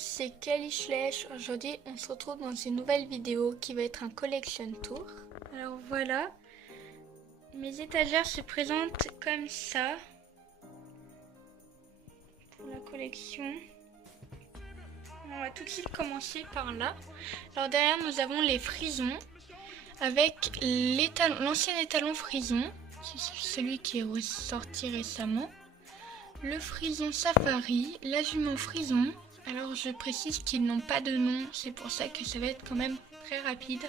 c'est Kelly Schleich. Aujourd'hui, on se retrouve dans une nouvelle vidéo qui va être un collection tour. Alors voilà, mes étagères se présentent comme ça pour la collection. On va tout de suite commencer par là. Alors derrière, nous avons les frisons avec l'ancien étalon frison, celui qui est ressorti récemment. Le frison safari, la jument frison. Alors je précise qu'ils n'ont pas de nom, c'est pour ça que ça va être quand même très rapide.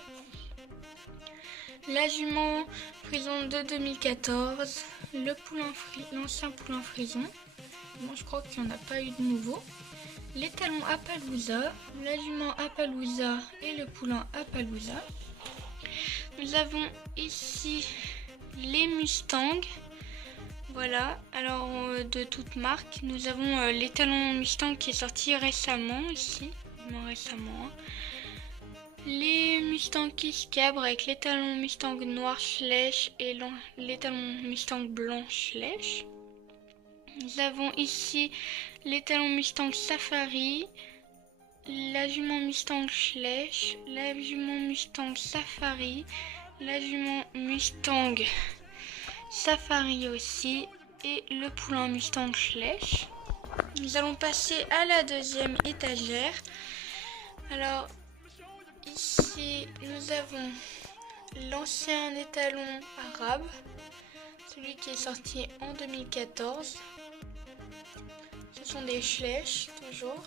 La jument frison de 2014, l'ancien poulain frison. Bon, je crois qu'il n'y en a pas eu de nouveau. L'étalon Appaloosa, la jument Appaloosa et le poulain Appaloosa. Nous avons ici les Mustangs. Voilà, alors de toute marque, nous avons l'étalon Mustang qui est sorti récemment ici, non récemment. Les Mustang Kiss Cabre avec l'étalon Mustang noir Schleich et l'étalon Mustang blanc Schleich. Nous avons ici l'étalon Mustang Safari, la jument Mustang Schleich, la jument Mustang Safari, la jument Mustang Safari aussi et le poulain Mustang Schleich. Nous allons passer à la deuxième étagère. Alors ici nous avons l'ancien étalon arabe, celui qui est sorti en 2014. Ce sont des Schleich toujours.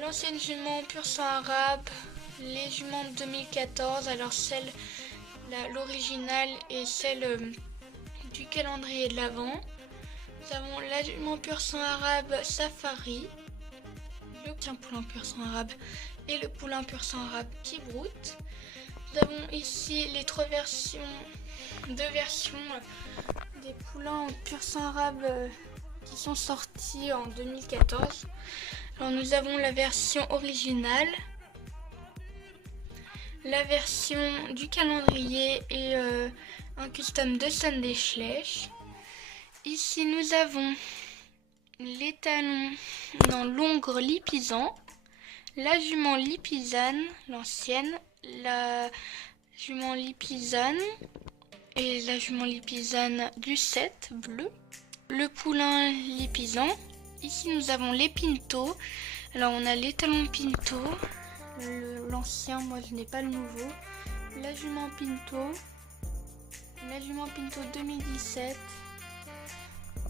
L'ancienne jument pur sang arabe, les juments de 2014, alors l'originale et celle du calendrier de l'Avent. Nous avons la jument pur sang arabe Safari, le poulain pur sang arabe et le poulain pur sang arabe qui broute. Nous avons ici les deux versions des poulains pur sang arabe qui sont sortis en 2014. Alors nous avons la version originale, la version du calendrier et un custom de Sunday Schleich. Ici nous avons l'étalon dans l'ongre lipisan, la jument lipisane, l'ancienne, la jument lipisane et la jument lipisane du 7 bleu, le poulain lipisan. Ici nous avons les pinto. Alors on a l'étalon pinto, l'ancien, moi je n'ai pas le nouveau, la jument pinto 2017,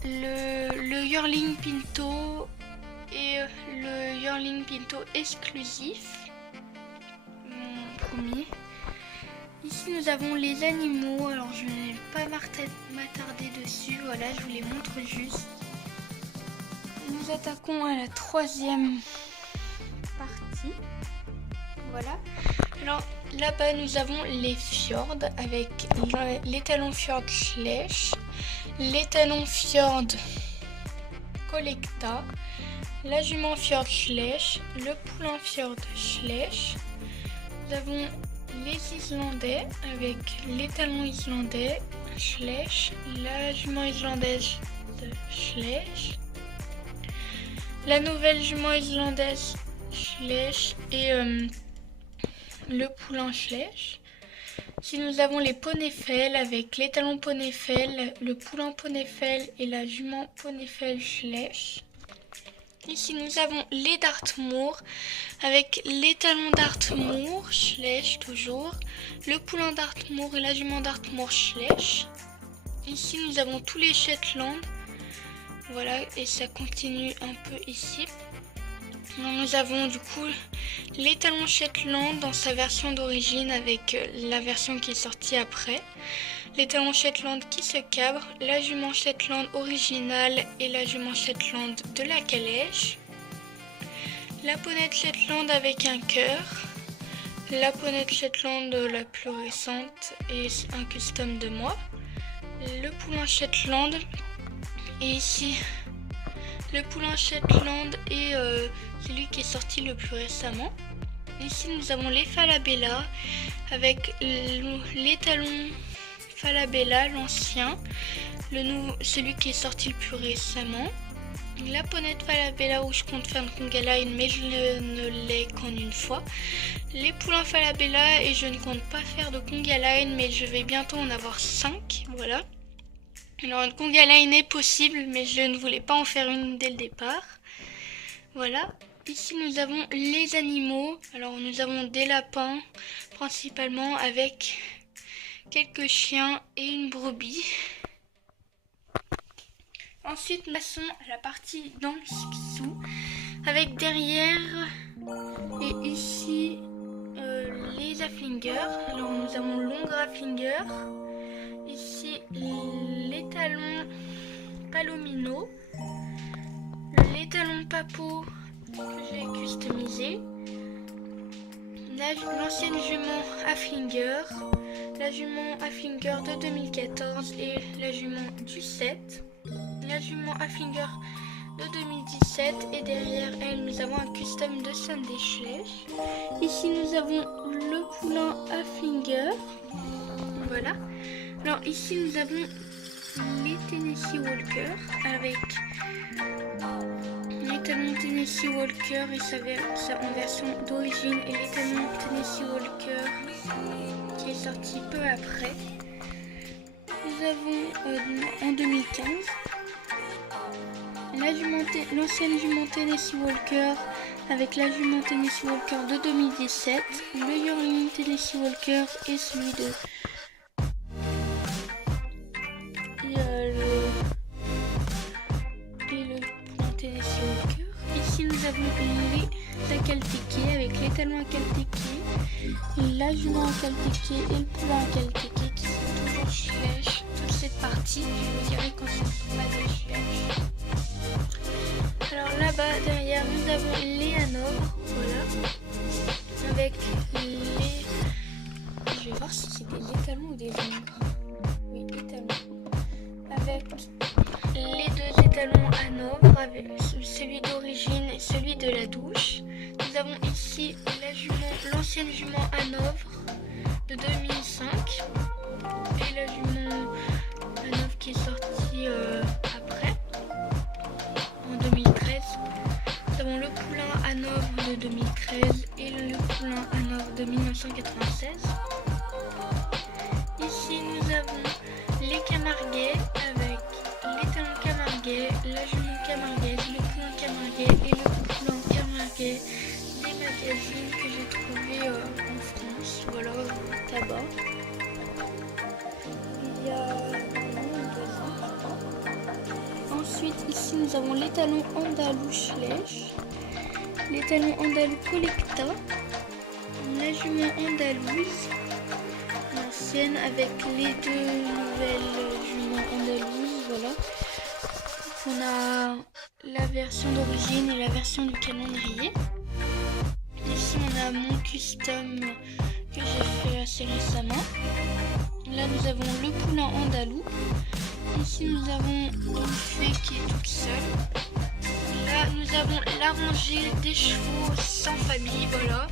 le yearling pinto et le yearling pinto exclusif, mon premier. Ici nous avons les animaux, alors je ne vais pas m'attarder dessus, voilà, je vous les montre juste. Nous attaquons à la troisième partie. Voilà. Alors là-bas nous avons les fjords avec l'étalon fjord Schleich, l'étalon fjord Collecta, la jument fjord Schleich, le poulain fjord Schleich. Nous avons les Islandais avec l'étalon islandais Schleich, la jument islandaise Schleich, la nouvelle jument islandaise Schleich et le poulain Schleich. Ici nous avons les Ponefell avec l'étalon Ponefell, le poulain Ponefell et la jument Ponefell Schleich. Ici nous avons les Dartmoor avec l'étalon Dartmoor Schleich toujours, le poulain Dartmoor et la jument Dartmoor Schleich. Ici nous avons tous les Shetland. Voilà, et ça continue un peu ici. Nous avons du coup l'étalon Shetland dans sa version d'origine avec la version qui est sortie après. L'étalon Shetland qui se cabre, la jument Shetland originale et la jument Shetland de la calèche. La ponette Shetland avec un cœur. La ponette Shetland la plus récente et un custom de moi. Le poulain Shetland. Et ici, le poulain Shetland est celui qui est sorti le plus récemment. Ici, nous avons les Falabella avec l'étalon Falabella, l'ancien, celui qui est sorti le plus récemment. la Ponette Falabella où je compte faire une conga line mais je ne l'ai qu'en une fois. Les poulains Falabella et je ne compte pas faire de conga line mais je vais bientôt en avoir 5. Voilà. Alors une conga line est possible mais je ne voulais pas en faire une dès le départ. Voilà. Ici nous avons les animaux. Alors nous avons des lapins principalement avec quelques chiens et une brebis. Ensuite, nous passons à la partie dans le spissou avec derrière et ici les Haflinger. Alors nous avons l'ongre Haflinger, ici les talons Palomino, les talons Papo que j'ai customisé, l'ancienne jument Haflinger, la jument Haflinger de 2014 et la jument du 7. La jument Haflinger de 2017 et derrière elle nous avons un custom de Sunday Schleich. Ici nous avons le poulain Haflinger. Voilà. Alors ici nous avons les Tennessee Walker avec les talons Tennessee Walker et sa en version d'origine et les talons Tennessee Walker qui est sorti peu après. Nous avons en 2015 l'ancienne jument Tennessee Walker avec la jument Tennessee Walker de 2017, le yearling Tennessee Walker et celui de le poulain Tennessee Walker. Ici nous avons les Akalteke avec les talons Akalteke, la jument Akalteke et le poulain Akalteke qui sont toujours Schleich. Toute cette partie, je vous dirai quand ce sera pas des Schleich. Alors là-bas, derrière, nous avons les hanovres, voilà, avec les... Je vais voir si c'est des étalons ou des ongres. Oui, étalons. Avec les deux étalons hanovres, avec celui d'origine et celui de la douche. Nous avons ici l'ancienne jument hanovre de 2005 et la jument hanovre qui est sortie après. En 2013, nous avons le poulain hanovre de 2013 et le poulain hanovre de 1996. Ici, nous avons les Camarguais avec les talons Camarguais, la jument Camarguais, le poulain Camarguais et le poulain Camarguais des magazines que j'ai trouvé en France. Voilà, tabac. Il y a ensuite, ici, nous avons les talons andalou Schleich, les talons andalou Collecta, la jument andalouse, l'ancienne avec les deux nouvelles juments andalouses, voilà. On a la version d'origine et la version du calendrier. Ici, on a mon custom que j'ai fait assez récemment. Là, nous avons le poulain andalou. Ici, nous avons une fée qui est toute seule. Là, nous avons la rangée des chevaux sans famille, voilà.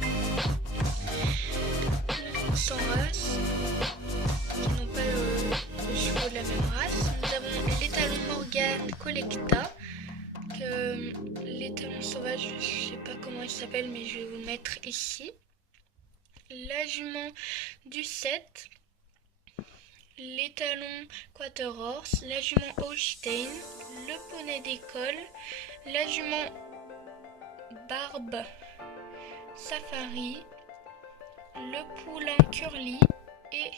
Sans race, qui n'ont pas le chevaux de la même race. Nous avons les talons Morgan Collecta, les talons sauvages, je ne sais pas comment ils s'appellent, mais je vais vous mettre ici. La jument du 7. Les talons Quaterhorse, la jument Holstein, le poney d'école, la jument Barbe Safari, le poulain Curly et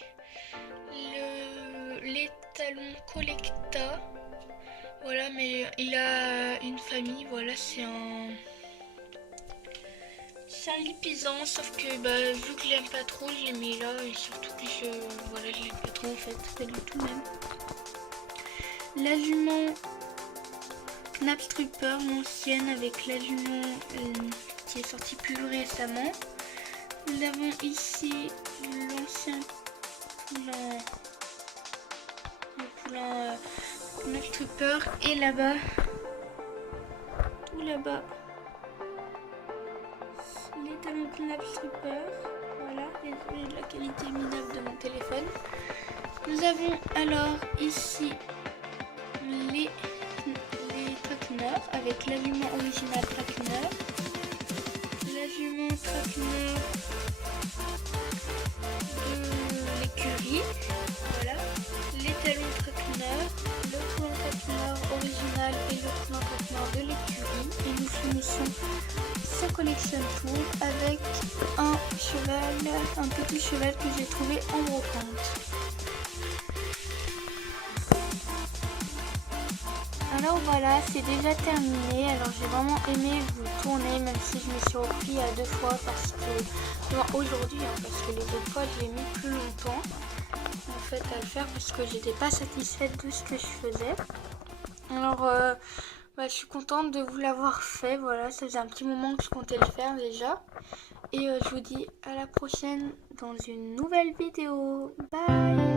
les talons Collecta. Voilà, mais il a une famille, voilà, c'est un lipizzan, sauf que vu que je l'aime pas trop, je l'ai mis là et surtout que je l'aime pas trop en fait, pas du tout même. La jument Knapstrupper, l'ancienne, avec la jument qui est sortie plus récemment. Nous avons ici l'ancien poulain, le poulain Knapstrupper et là-bas, tout là-bas, les talons Knapstrupper, voilà, et la qualité minable de mon téléphone. Nous avons alors ici les traqueneurs, avec la jument originale Traqueneur, la jument Traqueneur de l'écurie, voilà, les talons Traqueneur, le poulain Traqueneur original et le poulain Traqueneur de l'écurie. Et nous finissons ce collection tour avec un petit cheval que j'ai trouvé en brocante. Alors voilà, c'est déjà terminé. Alors j'ai vraiment aimé vous tourner, même si je me suis repris à 2 fois parce que aujourd'hui, parce que les autres fois j'ai mis plus longtemps en fait à le faire parce que j'étais pas satisfaite de ce que je faisais. Alors je suis contente de vous l'avoir fait. Voilà, ça faisait un petit moment que je comptais le faire déjà. Et je vous dis à la prochaine dans une nouvelle vidéo. Bye.